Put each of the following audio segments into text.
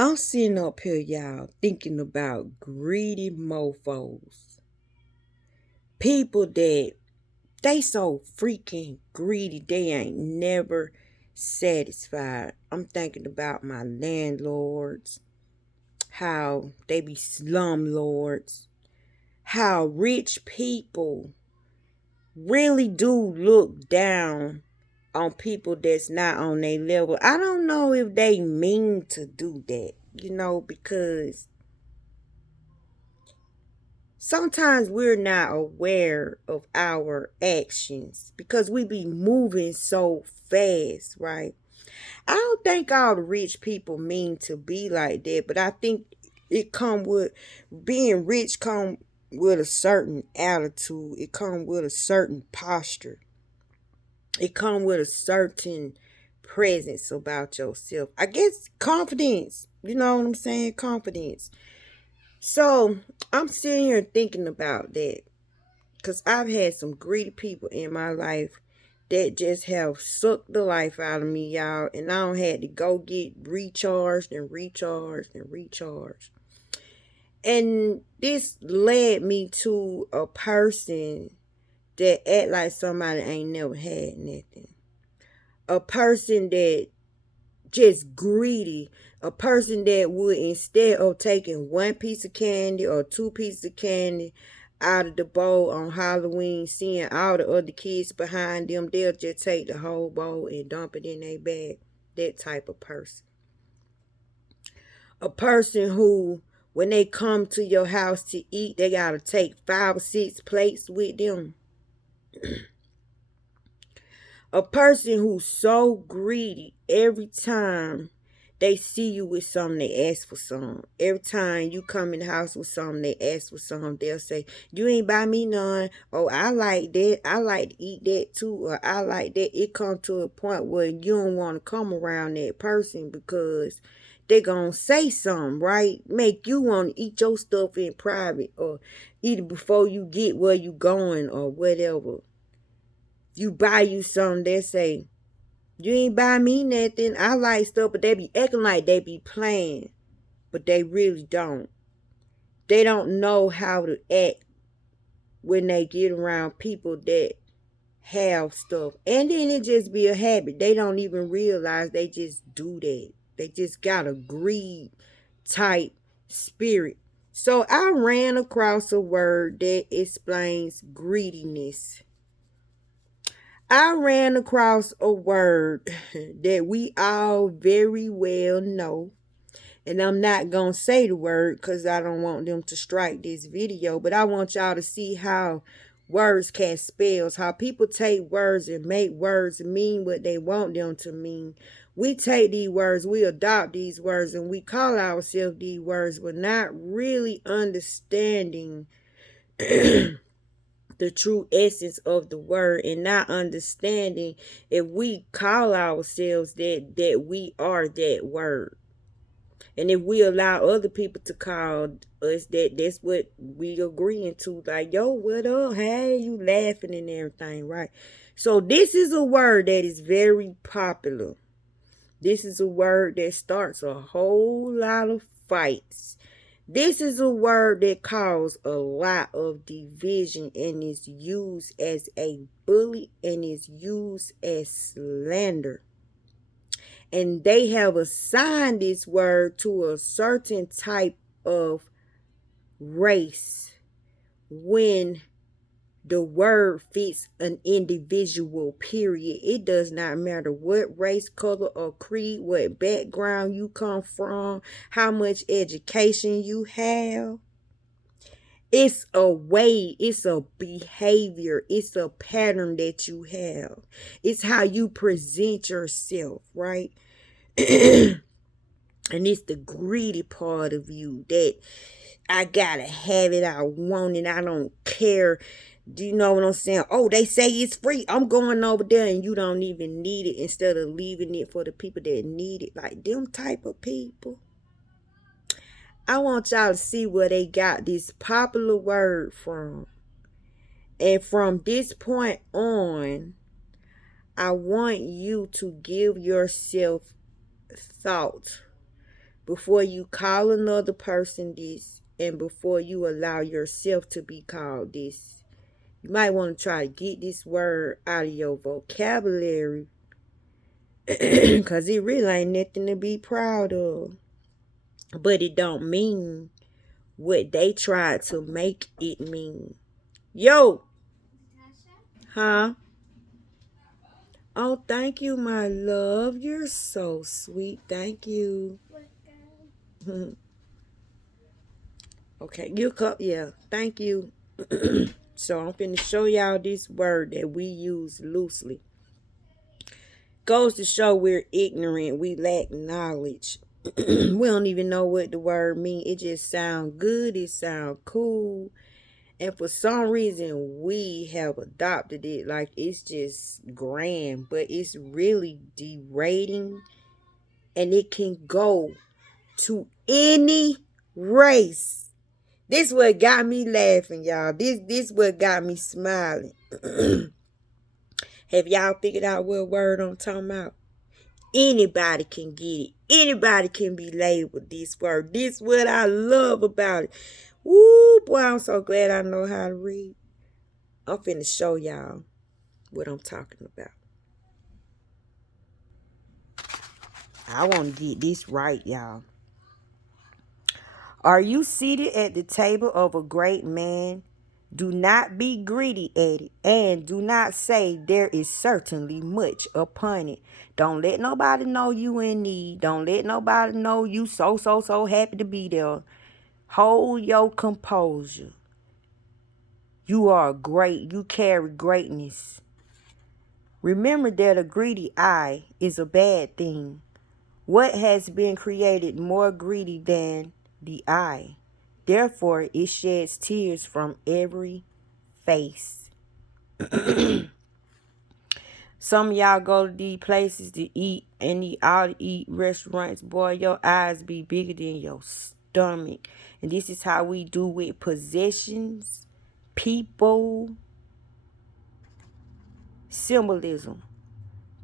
I'm sitting up here, y'all, thinking about greedy mofos. People that they so freaking greedy, they ain't never satisfied. I'm thinking about my landlords, how they be slumlords, how rich people really do look down on people that's not on their level. I don't know if they mean to do that, because sometimes we're not aware of our actions because we be moving so fast, right? I don't think all the rich people mean to be like that, but I think it come with being rich come with a certain attitude. It come with a certain posture. It come with a certain presence about yourself. I guess confidence. You know what I'm saying? Confidence. So I'm sitting here thinking about that because I've had some greedy people in my life that just have sucked the life out of me, y'all. And I don't had to go get recharged and recharged and recharged. And this led me to a person that act like somebody ain't never had nothing. A person that just greedy. A person that would, instead of taking one piece of candy or two pieces of candy out of the bowl on Halloween, seeing all the other kids behind them, they'll just take the whole bowl and dump it in their bag. That type of person. A person who, when they come to your house to eat, they gotta take 5 or 6 plates with them. A person who's so greedy, every time they see you with something, they ask for some. Every time you come in the house with something, they ask for some. They'll say, "You ain't buy me none." "Oh, I like that. I like to eat that too." Or "I like that." It comes to a point where you don't want to come around that person because they gonna say something, right? Make you want to eat your stuff in private or eat it before you get where you going or whatever. You buy you something, they say, "You ain't buy me nothing. I like stuff," but they be acting like they be playing, but they really don't. They don't know how to act when they get around people that have stuff. And then it just be a habit. They don't even realize they just do that. They just got a greed type spirit. So I ran across a word that explains greediness. I ran across a word that we all very well know. And I'm not going to say the word because I don't want them to strike this video. But I want y'all to see how words cast spells. How people take words and make words mean what they want them to mean. We take these words, we adopt these words, and we call ourselves these words, but not really understanding the true essence of the word, and not understanding if we call ourselves that we are that word. And if we allow other people to call us that, that's what we agreeing to. Like, "Yo, what up? Hey," you laughing and everything, right? So this is a word that is very popular. This is a word that starts a whole lot of fights. This is a word that causes a lot of division and is used as a bully and is used as slander. And they have assigned this word to a certain type of race when the word fits an individual, period. It does not matter what race, color, or creed, what background you come from, how much education you have. It's a way, it's a behavior, it's a pattern that you have. It's how you present yourself, right? And it's the greedy part of you that I gotta have it, I want it, I don't care. Do you know what I'm saying? "Oh, they say it's free. I'm going over there," and you don't even need it, instead of leaving it for the people that need it. Like them type of people. I want y'all to see where they got this popular word from. And from this point on, I want you to give yourself thought before you call another person this, and before you allow yourself to be called this. You might want to try to get this word out of your vocabulary because it really ain't nothing to be proud of. But it don't mean what they tried to make it mean. Yo! Huh? Oh, thank you, my love. You're so sweet. Thank you. Okay, you cup, yeah. Thank you. So I'm finna show y'all this word that we use loosely. Goes to show we're ignorant. We lack knowledge. We don't even know what the word means. It just sounds good. It sounds cool. And for some reason, we have adopted it like it's just grand. But it's really derating. And it can go to any race. This what got me laughing, y'all. This what got me smiling. Have y'all figured out what word I'm talking about? Anybody can get it. Anybody can be labeled this word. This what I love about it. Woo, boy, I'm so glad I know how to read. I'm finna show y'all what I'm talking about. I want to get this right, y'all. Are you seated at the table of a great man? Do not be greedy at it, and do not say there is certainly much upon it. Don't let nobody know you in need. Don't let nobody know you so happy to be there. Hold your composure. You are great. You carry greatness. Remember that a greedy eye is a bad thing. What has been created more greedy than the eye? Therefore, it sheds tears from every face. Some of y'all go to these places to eat and eat all to eat restaurants. Boy, your eyes be bigger than your stomach. And this is how we do with possessions, people, symbolism.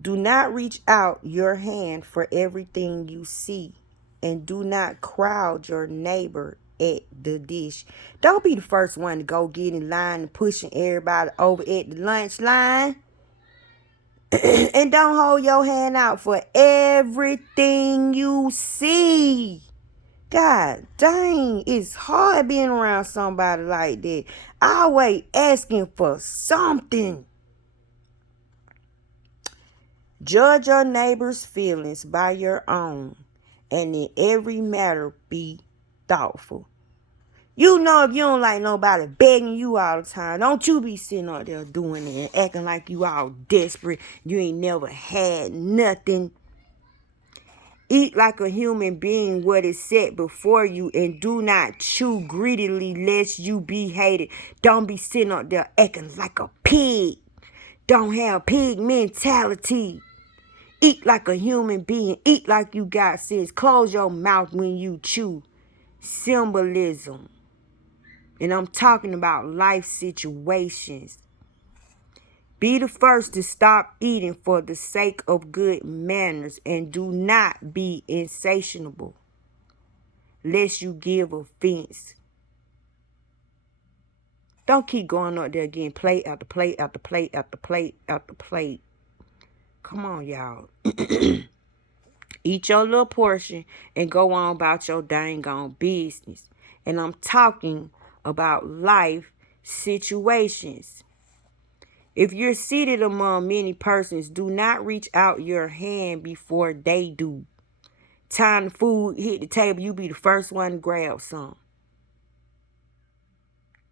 Do not reach out your hand for everything you see. And do not crowd your neighbor at the dish. Don't be the first one to go get in line and pushing everybody over at the lunch line. And don't hold your hand out for everything you see. God dang, it's hard being around somebody like that. Always asking for something. Judge your neighbor's feelings by your own, and in every matter be thoughtful. You know, if you don't like nobody begging you all the time, don't you be sitting out there doing it and acting like you all desperate. You ain't never had nothing. Eat like a human being what is set before you, and do not chew greedily lest you be hated. Don't be sitting out there acting like a pig. Don't have pig mentality. Eat like a human being. Eat like you got sense. Close your mouth when you chew. Symbolism. And I'm talking about life situations. Be the first to stop eating for the sake of good manners, and do not be insatiable, lest you give offense. Don't keep going up there getting plate after plate after plate after plate after plate. Come on, y'all. Eat your little portion and go on about your dang on business. And I'm talking about life situations. If you're seated among many persons, do not reach out your hand before they do. Time the food hit the table, you be the first one to grab some.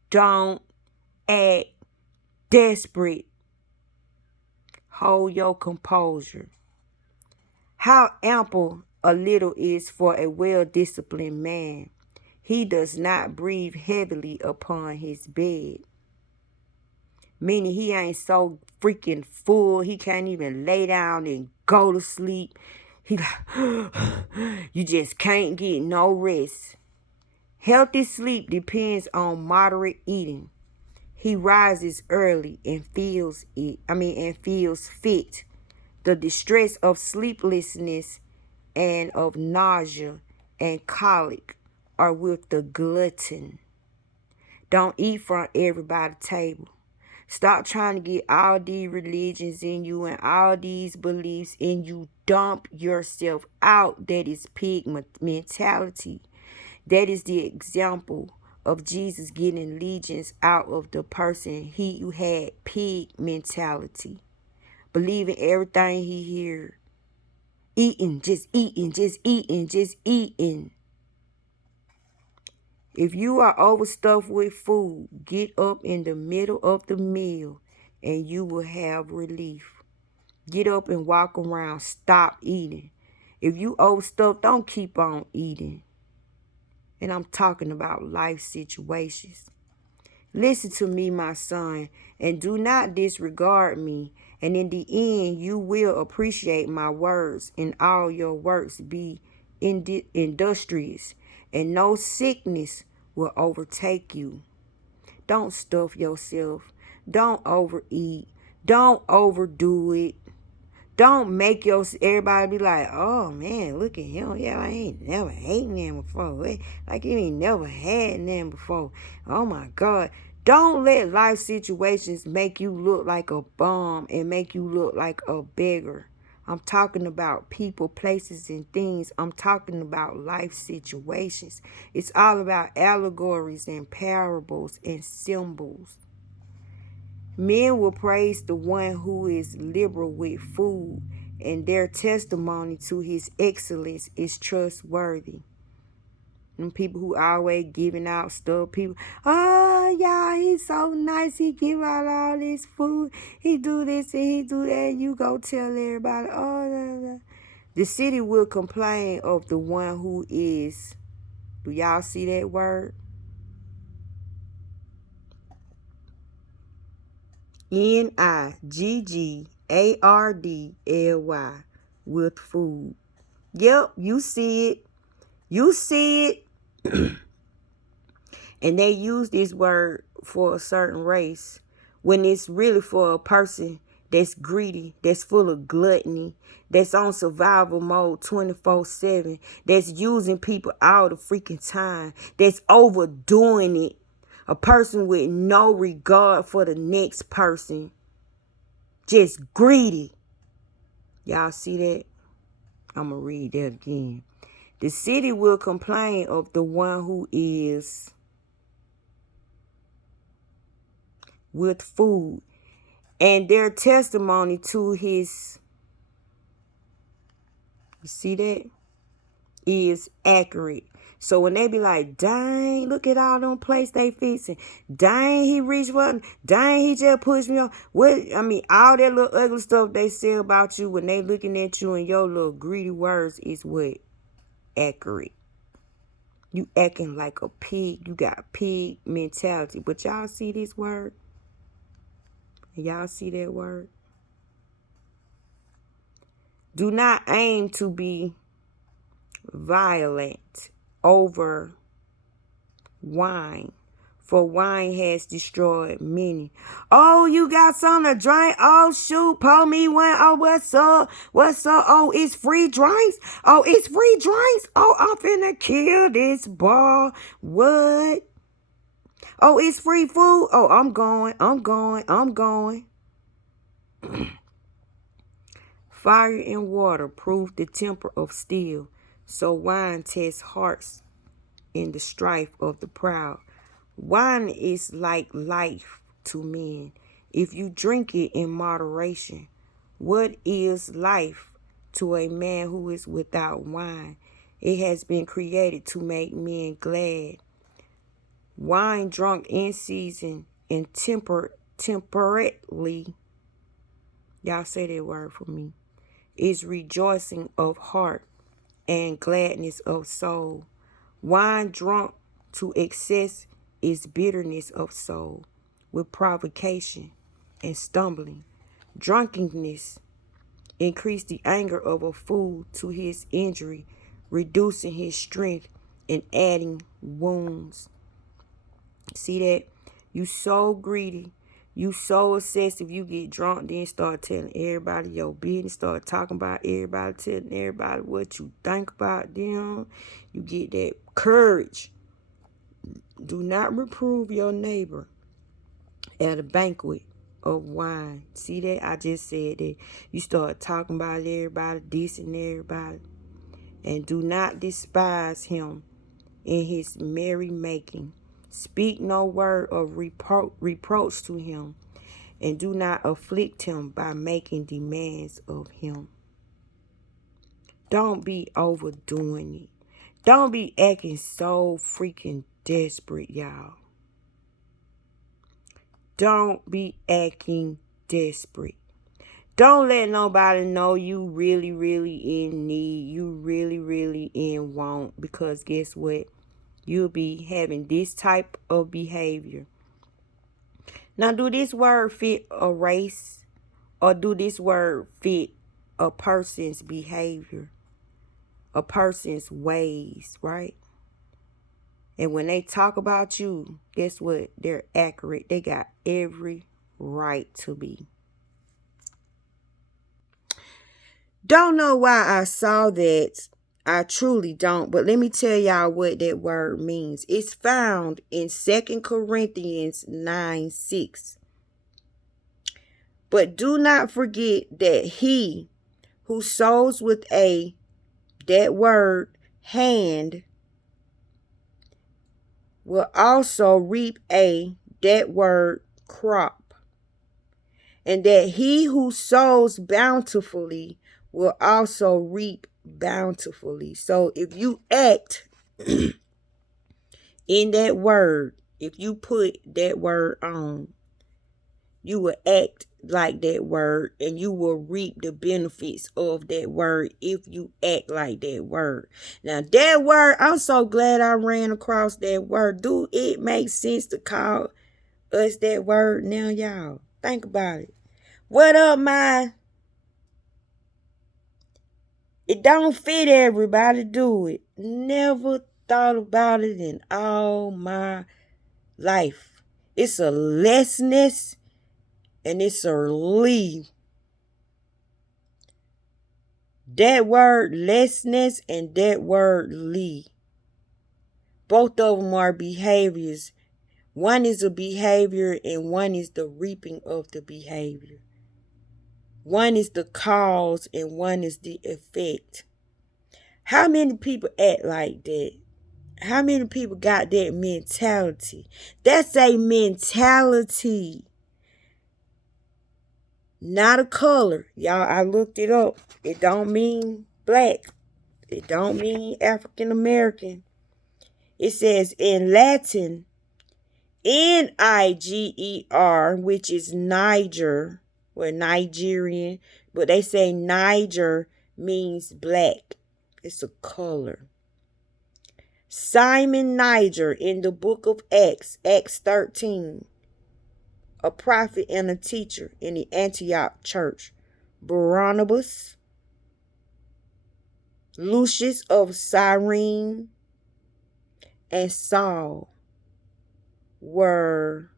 Don't act desperate. Hold your composure. How ample a little is for a well-disciplined man. He does not breathe heavily upon his bed. Meaning he ain't so freaking full, he can't even lay down and go to sleep. He you just can't get no rest. Healthy sleep depends on moderate eating. He rises early and feels fit. The distress of sleeplessness and of nausea and colic are with the glutton. Don't eat from everybody's table. Stop trying to get all these religions in you and all these beliefs in you. Dump yourself out. That is pig mentality. That is the example of Jesus getting legions out of the person who had pig mentality. Believing everything he heard. Eating, just eating, just eating, just eating. If you are overstuffed with food, get up in the middle of the meal and you will have relief. Get up and walk around. Stop eating. If you overstuffed, don't keep on eating. And I'm talking about life situations. Listen to me, my son, and do not disregard me. And in the end, you will appreciate my words, and all your works be industrious, and no sickness will overtake you. Don't stuff yourself. Don't overeat. Don't overdo it. Don't make everybody be like, oh man, look at him. Yeah, I ain't never ate them before. Like you ain't never had them before. Oh my God. Don't let life situations make you look like a bum and make you look like a beggar. I'm talking about people, places, and things. I'm talking about life situations. It's all about allegories and parables and symbols. Men will praise the one who is liberal with food, and their testimony to his excellence is trustworthy. And people who always giving out stuff, people, oh, y'all, he's so nice. He give out all this food. He do this and he do that. And you go tell everybody, oh, blah, blah. The city will complain of the one who is, do y'all see that word? Niggardly, with food. Yep, you see it. You see it. And they use this word for a certain race when it's really for a person that's greedy, that's full of gluttony, that's on survival mode 24/7, that's using people all the freaking time, that's overdoing it. A person with no regard for the next person. Just greedy. Y'all see that? I'm going to read that again. The city will complain of the one who is with food, and their testimony to his, you see that, is accurate. So when they be like, dang, look at all them plates they fixing. Dang, he reached one. Dang, he just pushed me off. What, I mean, all that little ugly stuff they say about you when they looking at you and your little greedy words is what? Accurate. You acting like a pig. You got pig mentality. But y'all see this word? Y'all see that word? Do not aim to be violent over wine, for wine has destroyed many. Oh, you got something to drink? Oh, shoot, pour me one. Oh, what's up? What's up? Oh, it's free drinks? Oh, it's free drinks? Oh, I'm finna kill this bar. What? Oh, it's free food? Oh, I'm going. Fire and water prove the temper of steel, so wine tests hearts in the strife of the proud. Wine is like life to men, if you drink it in moderation. What is life to a man who is without wine? It has been created to make men glad. Wine drunk in season and temperately, y'all say that word for me, is rejoicing of heart and gladness of soul. Wine drunk to excess is bitterness of soul, with provocation and stumbling. Drunkenness increase the anger of a fool to his injury, reducing his strength and adding wounds. See that? You so greedy. You so obsessive, you get drunk, then start telling everybody your business, start talking about everybody, telling everybody what you think about them. You get that courage. Do not reprove your neighbor at a banquet of wine. See that? I just said that. You start talking about everybody, dissing everybody. And do not despise him in his merrymaking. Speak no word of reproach to him, and do not afflict him by making demands of him. Don't be overdoing it. Don't be acting so freaking desperate, y'all. Don't be acting desperate. Don't let nobody know you really, really in need. You really, really in want. Because guess what? You'll be having this type of behavior. Now, do this word fit a race? Or do this word fit a person's behavior? A person's ways, right? And when they talk about you, guess what? They're accurate. They got every right to be. Don't know why I saw that. I truly don't. But let me tell y'all what that word means. It's found in 2 Corinthians 9:6. But do not forget that he who sows with that word, hand, will also reap that word, crop. And that he who sows bountifully will also reap bountifully. So if you act in that word, if you put that word on, you will act like that word, and you will reap the benefits of that word if you act like that word. Now that word, I'm so glad I ran across that word. Do it make sense to call us that word now, y'all? Think about it. What up, my? It don't fit everybody, do it. Never thought about it in all my life. It's a lessness and it's a relief. That word lessness and that word lee. Both of them are behaviors. One is a behavior and one is the reaping of the behavior. One is the cause and one is the effect. How many people act like that? How many people got that mentality? That's a mentality. Not a color. Y'all, I looked it up. It don't mean black. It don't mean African American. It says in Latin, Niger, which is Niger, or Nigerian, but they say Niger means black. It's a color. Simon Niger in the book of Acts 13, a prophet and a teacher in the Antioch church. Barnabas, Lucius of Cyrene, and Saul were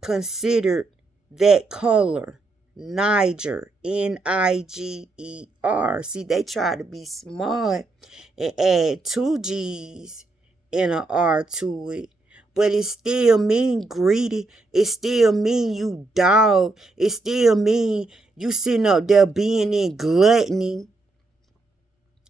considered that color. Niger, Niger. See, they try to be smart and add 2 G's and an R to it. But it still mean greedy. It still mean you dog. It still mean you sitting up there being in gluttony.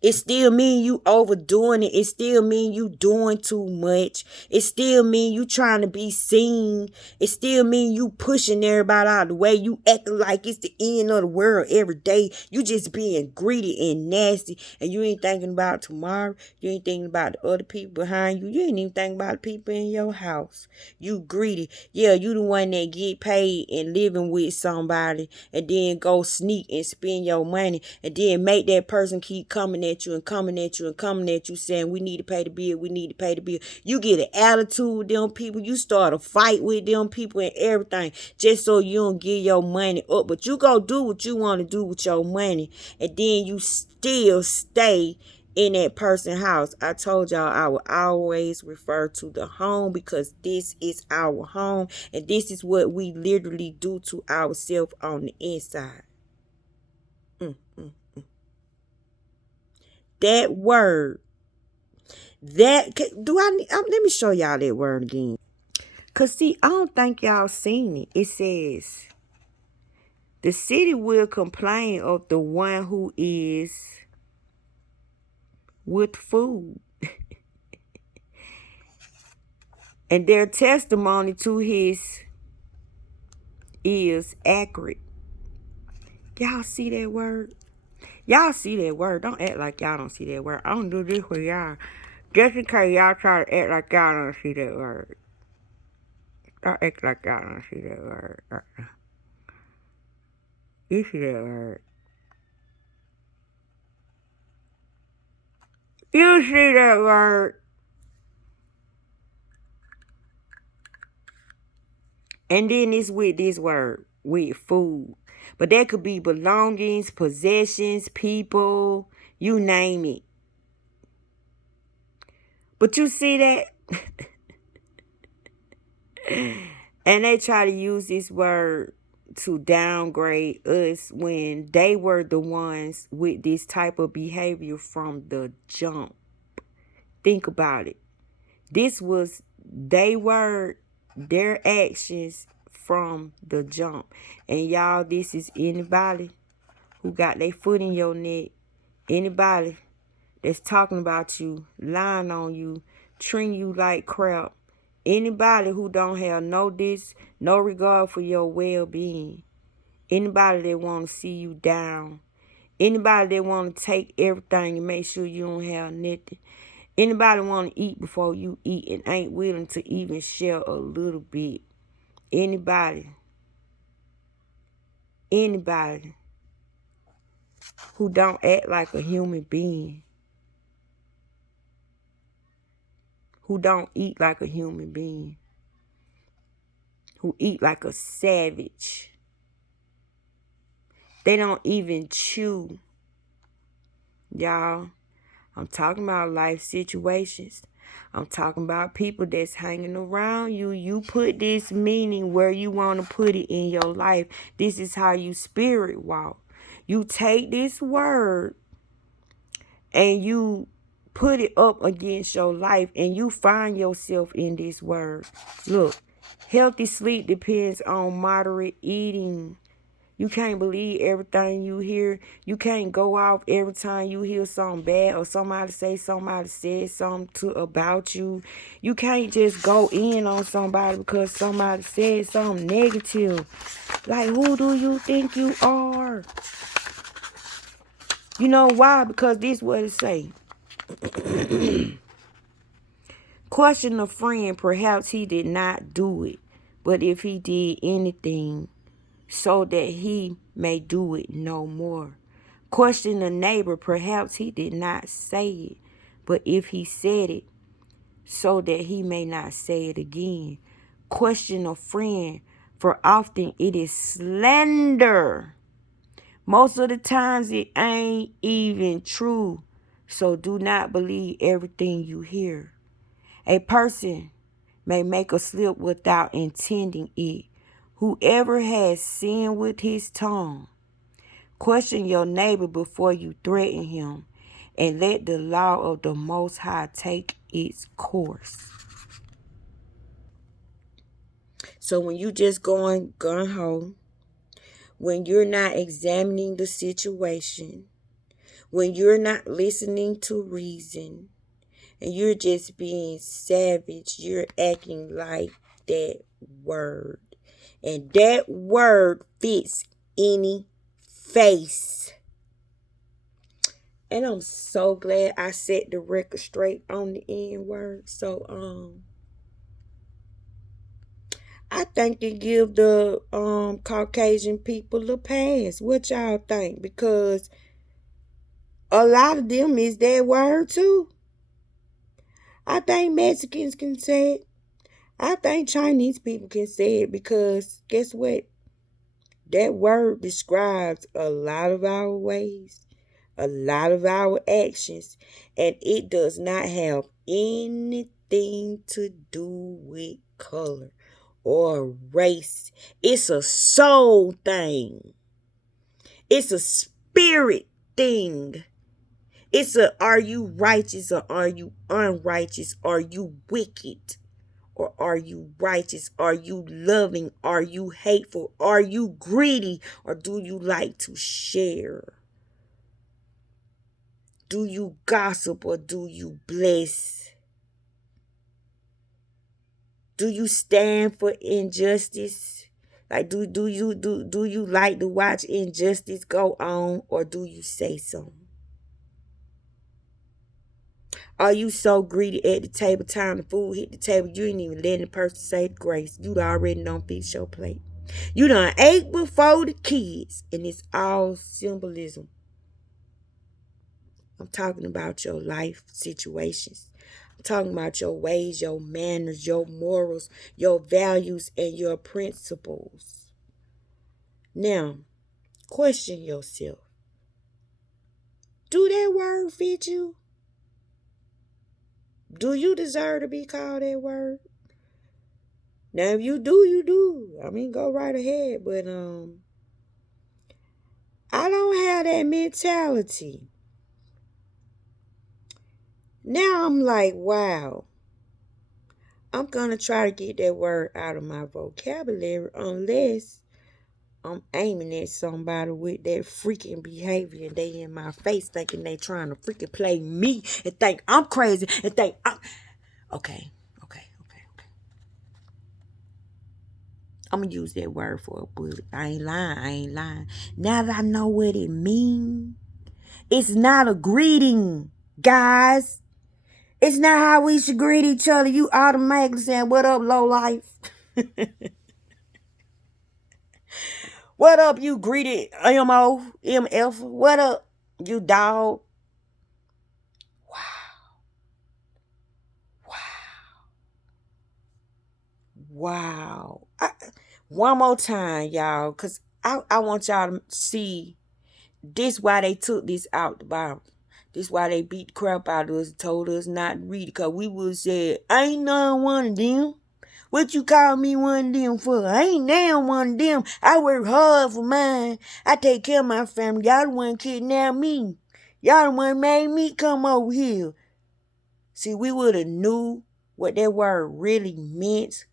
It still mean you overdoing it. It still mean you doing too much. It still mean you trying to be seen. It still mean you pushing everybody out of the way. You acting like it's the end of the world every day. You just being greedy and nasty. And you ain't thinking about tomorrow. You ain't thinking about the other people behind you. You ain't even thinking about the people in your house. You greedy. Yeah, you the one that get paid and living with somebody and then go sneak and spend your money and then make that person keep coming at you and coming at you and coming at you saying we need to pay the bill, we need to pay the bill. You get an attitude with them people. You start a fight with them people and everything just so you don't give your money up. But you go do what you want to do with your money and then you still stay in that person's house. I told y'all I will always refer to the home because this is our home and this is what we literally do to ourselves on the inside. Mm, mm. That word, do I need, let me show y'all that word again. Cause see, I don't think y'all seen it. It says, the city will complain of the one who is with food. And their testimony to his is accurate. Y'all see that word? Y'all see that word. Don't act like y'all don't see that word. I don't do this for y'all. Just in case y'all try to act like y'all don't see that word. Don't act like y'all don't see that word. You see that word. You see that word. And then it's with this word, with food. But that could be belongings, possessions, people, you name it. But you see that? And they try to use this word to downgrade us when they were the ones with this type of behavior from the jump. Think about it. This was they were their actions from the jump. And y'all, this is anybody who got their foot in your neck, anybody that's talking about you, lying on you, treating you like crap, anybody who don't have no regard for your well-being, anybody that want to see you down, anybody that want to take everything and make sure you don't have nothing, anybody want to eat before you eat and ain't willing to even share a little bit, anybody who don't act like a human being, who don't eat like a human being, who eat like a savage. They don't even chew. Y'all, I'm talking about life situations. I'm talking about people that's hanging around you. You put this meaning where you want to put it in your life. This is how you spirit walk. You take this word and you put it up against your life and you find yourself in this word. Look, healthy sleep depends on moderate eating. You can't believe everything you hear. You can't go off every time you hear something bad or somebody said something about you. You can't just go in on somebody because somebody said something negative. Like, who do you think you are? You know why? Because this is what it say. Question a friend, perhaps he did not do it, but if he did anything, so that he may do it no more. Question a neighbor, perhaps he did not say it, but if he said it, so that he may not say it again. Question a friend, for often it is slander. Most of the times it ain't even true, so do not believe everything you hear. A person may make a slip without intending it. Whoever has sinned with his tongue, question your neighbor before you threaten him, and let the law of the Most High take its course. So when you just going home, when you're not examining the situation, when you're not listening to reason, and you're just being savage, you're acting like that word. And that word fits any face. And I'm so glad I set the record straight on the N word. So I think they give the Caucasian people a pass. What y'all think? Because a lot of them is that word too. I think Mexicans can say it. I think Chinese people can say it because guess what? That word describes a lot of our ways, a lot of our actions, and it does not have anything to do with color or race. It's a soul thing. It's a spirit thing. It's a, are you righteous or are you unrighteous? Are you wicked or are you righteous? Are you loving? Are you hateful? Are you greedy or do you like to share? Do you gossip or do you bless? Do you stand for injustice? Like do you like to watch injustice go on or do you say so? Are you so greedy at the table, time the food hit the table, you ain't even letting the person say grace. You already done fix your plate. You done ate before the kids, and it's all symbolism. I'm talking about your life situations. I'm talking about your ways, your manners, your morals, your values, and your principles. Now, question yourself. Do that word fit you? Do you deserve to be called that word? Now, if you do, you do. I mean, go right ahead. But I don't have that mentality. Now I'm like, wow. I'm gonna try to get that word out of my vocabulary unless I'm aiming at somebody with that freaking behavior and they in my face thinking they trying to freaking play me and think I'm crazy and think I'm okay. I'm gonna use that word for a bullet. I ain't lying. Now that I know what it means, it's not a greeting, guys. It's not how we should greet each other. You automatically saying, what up, low life? What up, you greeted MO, MF? What up, you dog? Wow. One more time, y'all, because I want y'all to see this why they took this out the Bible. This why they beat the crap out of us and told us not to read it. Because we would say, I ain't none one of them. What you call me one of them for? I ain't damn one of them. I work hard for mine. I take care of my family. Y'all the one kidnapped me. Y'all the one made me come over here. See, we would have knew what that word really meant.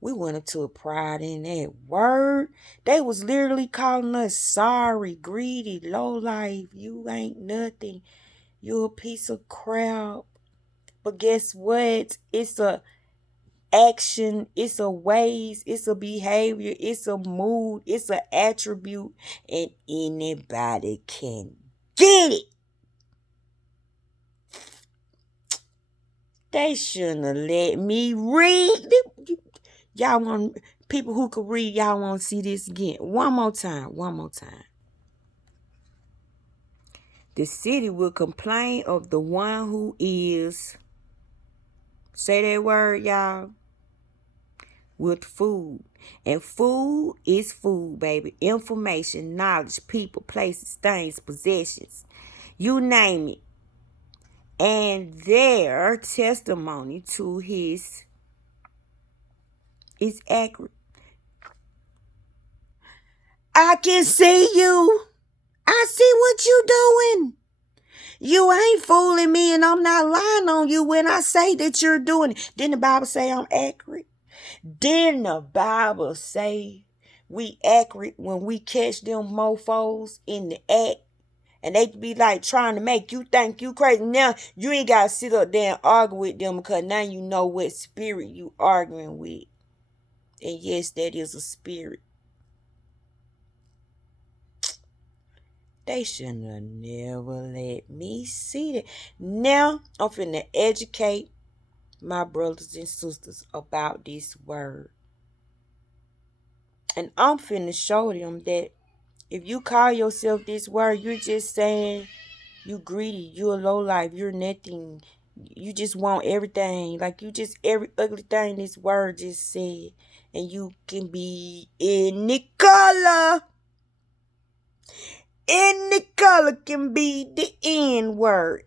We went into a pride in that word. They was literally calling us sorry, greedy, low life. You ain't nothing. You a piece of crap. But guess what? It's a action, it's a ways, it's a behavior, it's a mood, it's an attribute, and anybody can get it. They shouldn't have let me read. Y'all want people who can read, y'all want to see this again. One more time. The city will complain of the one who is, say that word, y'all, with food. And food is food, baby. Information, knowledge, people, places, things, possessions. You name it. And their testimony to his is accurate. I can see you. I see what you doing. You ain't fooling me and I'm not lying on you when I say that you're doing it. Didn't the Bible say I'm accurate? Didn't the Bible say we accurate when we catch them mofos in the act? And they be like trying to make you think you crazy. Now you ain't got to sit up there and argue with them because now you know what spirit you arguing with. And yes, that is a spirit. They shouldn't have never let me see that. Now I'm finna educate my brothers and sisters about this word. And I'm finna show them that if you call yourself this word, you're just saying you greedy, you a low life, you're nothing. You just want everything. Like you just every ugly thing this word just said. And you can be any color. Any color can be the N word.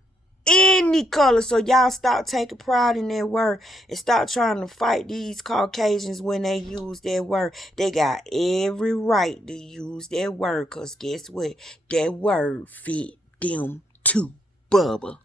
Any color. So y'all stop taking pride in that word and stop trying to fight these Caucasians when they use that word. They got every right to use that word, because guess what? That word fit them too, Bubba.